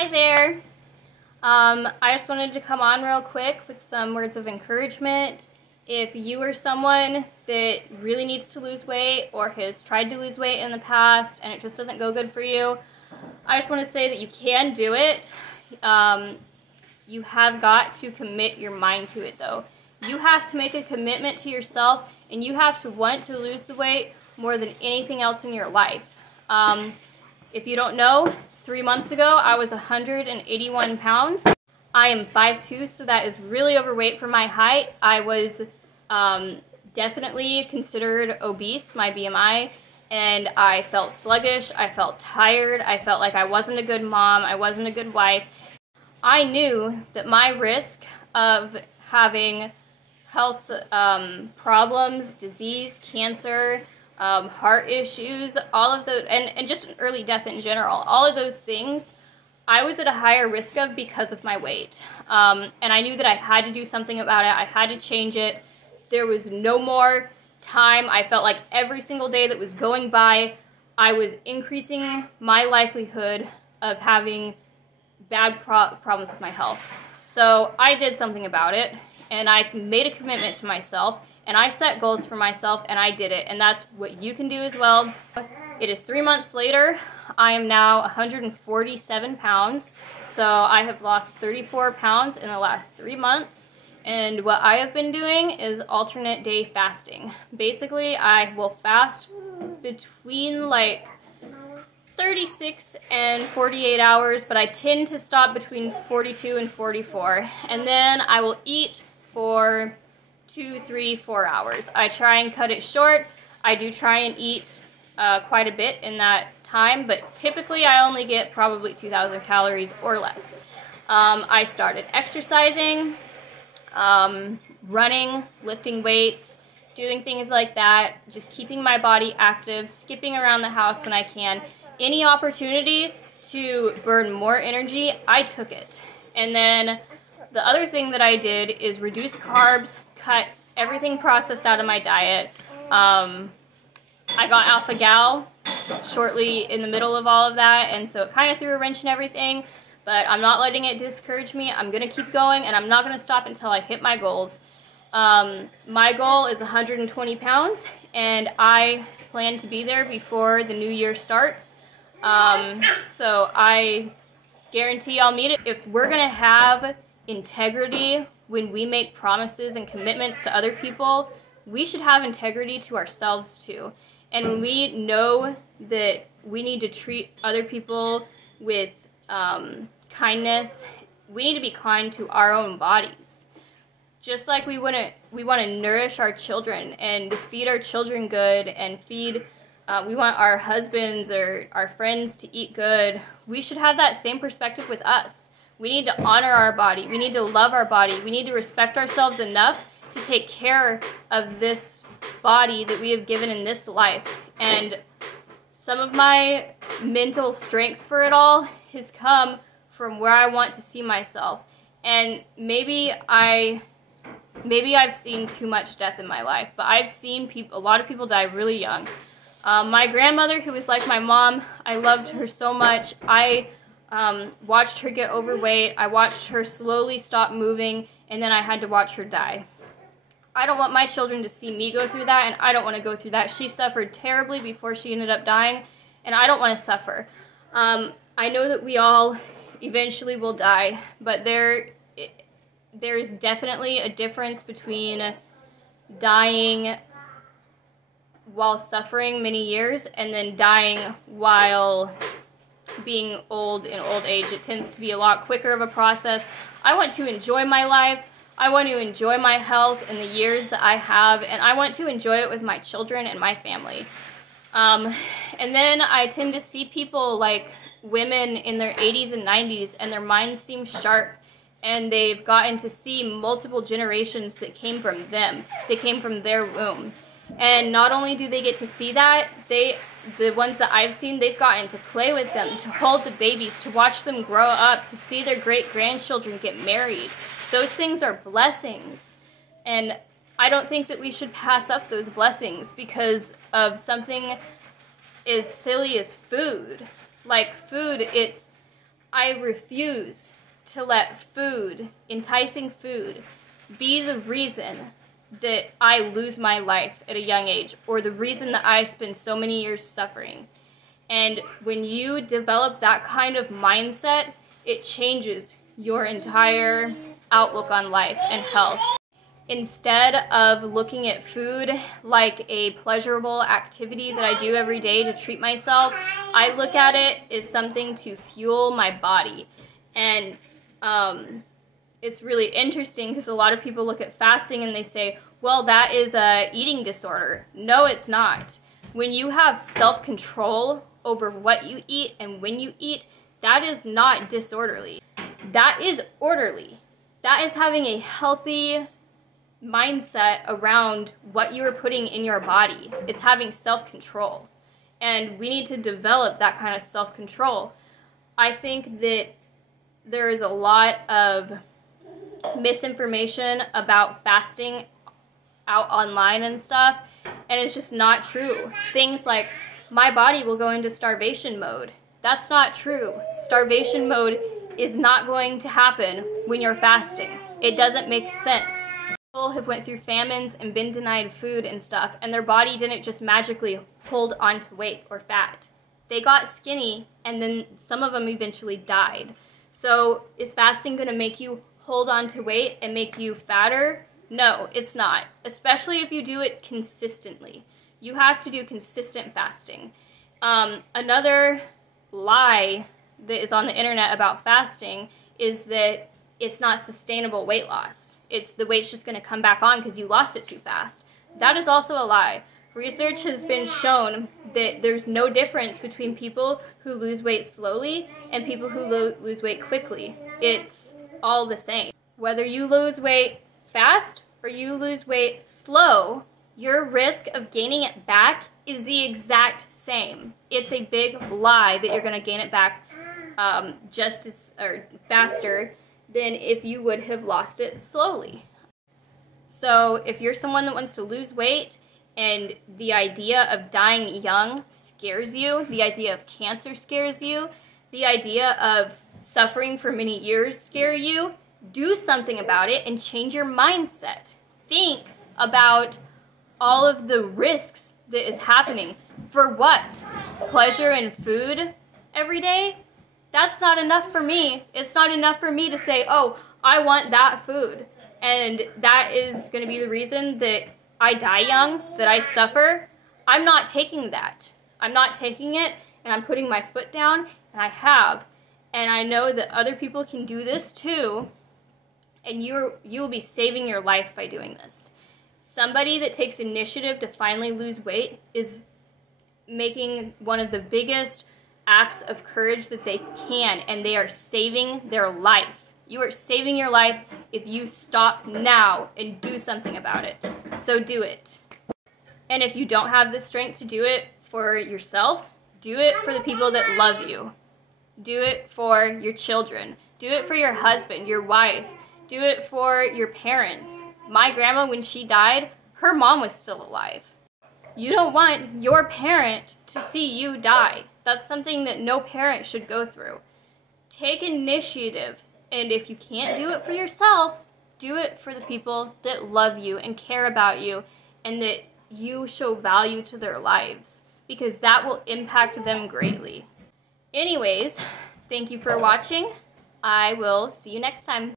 Hi there. I just wanted to come on real quick with some words of encouragement. If you are someone that really needs to lose weight or has tried to lose weight in the past and it just doesn't go good for you, I just want to say that you can do it. You have got to commit your mind to it though. You have to make a commitment to yourself and you have to want to lose the weight more than anything else in your life. If you don't know, 3 months ago I was 181 pounds. I am 5'2", so that is really overweight for my height. I was definitely considered obese, my BMI, and I felt sluggish, I felt tired, I felt like I wasn't a good mom, I wasn't a good wife. I knew that my risk of having health problems, disease, cancer, heart issues, all of those, and just an early death in general, all of those things, I was at a higher risk of because of my weight. And I knew that I had to do something about it. I had to change it. There was no more time. I felt like every single day that was going by, I was increasing my likelihood of having bad problems with my health. So I did something about it, and I made a commitment to myself, and I set goals for myself, and I did it, and that's what you can do as well. It is 3 months later. I am now 147 pounds, so I have lost 34 pounds in the last 3 months, and what I have been doing is alternate day fasting. Basically, I will fast between like 36 and 48 hours, but I tend to stop between 42 and 44, and then I will eat for 2, 3, 4 hours. I try and cut it short. I do try and eat quite a bit in that time, but typically I only get probably 2,000 calories or less. I started exercising, running, lifting weights, doing things like that, just keeping my body active, skipping around the house when I can. Any opportunity to burn more energy, I took it. And then the other thing that I did is reduce carbs, cut everything processed out of my diet. I got alpha-gal shortly in the middle of all of that, and so it kind of threw a wrench in everything, but I'm not letting it discourage me. I'm going to keep going, and I'm not going to stop until I hit my goals. My goal is 120 pounds, and I plan to be there before the new year starts. So I guarantee I'll meet it. If we're going to have integrity when we make promises and commitments to other people, we should have integrity to ourselves too. And when we know that we need to treat other people with kindness, we need to be kind to our own bodies. Just like we want to nourish our children and feed our children good and feed, we want our husbands or our friends to eat good. We should have that same perspective with us. We need to honor our body. We need to love our body. We need to respect ourselves enough to take care of this body that we have given in this life. And some of my mental strength for it all has come from where I want to see myself. And maybe I've seen too much death in my life, but I've seen a lot of people die really young. My grandmother, who was like my mom, I loved her so much. I watched her get overweight. I watched her slowly stop moving, and then I had to watch her die. I don't want my children to see me go through that, and I don't want to go through that. She suffered terribly before she ended up dying, and I don't want to suffer. I know that we all eventually will die, but there's definitely a difference between dying while suffering many years and then dying while being old in old age. It tends to be a lot quicker of a process. I want to enjoy my life. I want to enjoy my health and the years that I have, and I want to enjoy it with my children and my family. And then I tend to see people like women in their 80s and 90s, and their minds seem sharp, and they've gotten to see multiple generations that came from them. They came from their womb. And not only do they get to see that, the ones that I've seen, they've gotten to play with them, to hold the babies, to watch them grow up, to see their great-grandchildren get married. Those things are blessings. And I don't think that we should pass up those blessings because of something as silly as food. Like food, I refuse to let food, enticing food, be the reason that I lose my life at a young age, or the reason that I spend so many years suffering. And when you develop that kind of mindset, it changes your entire outlook on life and health. Instead of looking at food like a pleasurable activity that I do every day to treat myself, I look at it as something to fuel my body. And it's really interesting because a lot of people look at fasting and they say, well, that is a eating disorder. No, it's not. When you have self-control over what you eat and when you eat, that is not disorderly. That is orderly. That is having a healthy mindset around what you are putting in your body. It's having self-control. And we need to develop that kind of self-control. I think that there is a lot of misinformation about fasting out online and stuff, and it's just not true. Things like, my body will go into starvation mode. That's not true. Starvation mode is not going to happen when you're fasting. It doesn't make sense. People have went through famines and been denied food and stuff, and their body didn't just magically hold onto weight or fat. They got skinny, and then some of them eventually died. So is fasting going to make you hold on to weight and make you fatter? No, it's not. Especially if you do it consistently. You have to do consistent fasting. Another lie that is on the internet about fasting is that it's not sustainable weight loss. It's the weight's just going to come back on because you lost it too fast. That is also a lie. Research has been shown that there's no difference between people who lose weight slowly and people who lose weight quickly. It's all the same. Whether you lose weight fast or you lose weight slow, your risk of gaining it back is the exact same. It's a big lie that you're going to gain it back just as or faster than if you would have lost it slowly. So if you're someone that wants to lose weight and the idea of dying young scares you, the idea of cancer scares you, the idea of suffering for many years scare you, do something about it and change your mindset. Think about all of the risks that is happening. For what? Pleasure and food every day? That's not enough for me. It's not enough for me to say, oh, I want that food. And that is going to be the reason that I die young, that I suffer. I'm not taking that. I'm not taking it, and I'm putting my foot down, and I have. And I know that other people can do this too, and you will be saving your life by doing this. Somebody that takes initiative to finally lose weight is making one of the biggest acts of courage that they can, and they are saving their life. You are saving your life if you stop now and do something about it. So do it. And if you don't have the strength to do it for yourself, do it for the people that love you. Do it for your children. Do it for your husband, your wife. Do it for your parents. My grandma, when she died, her mom was still alive. You don't want your parent to see you die. That's something that no parent should go through. Take initiative, and if you can't do it for yourself, do it for the people that love you and care about you and that you show value to their lives, because that will impact them greatly. Anyways, thank you for watching. I will see you next time.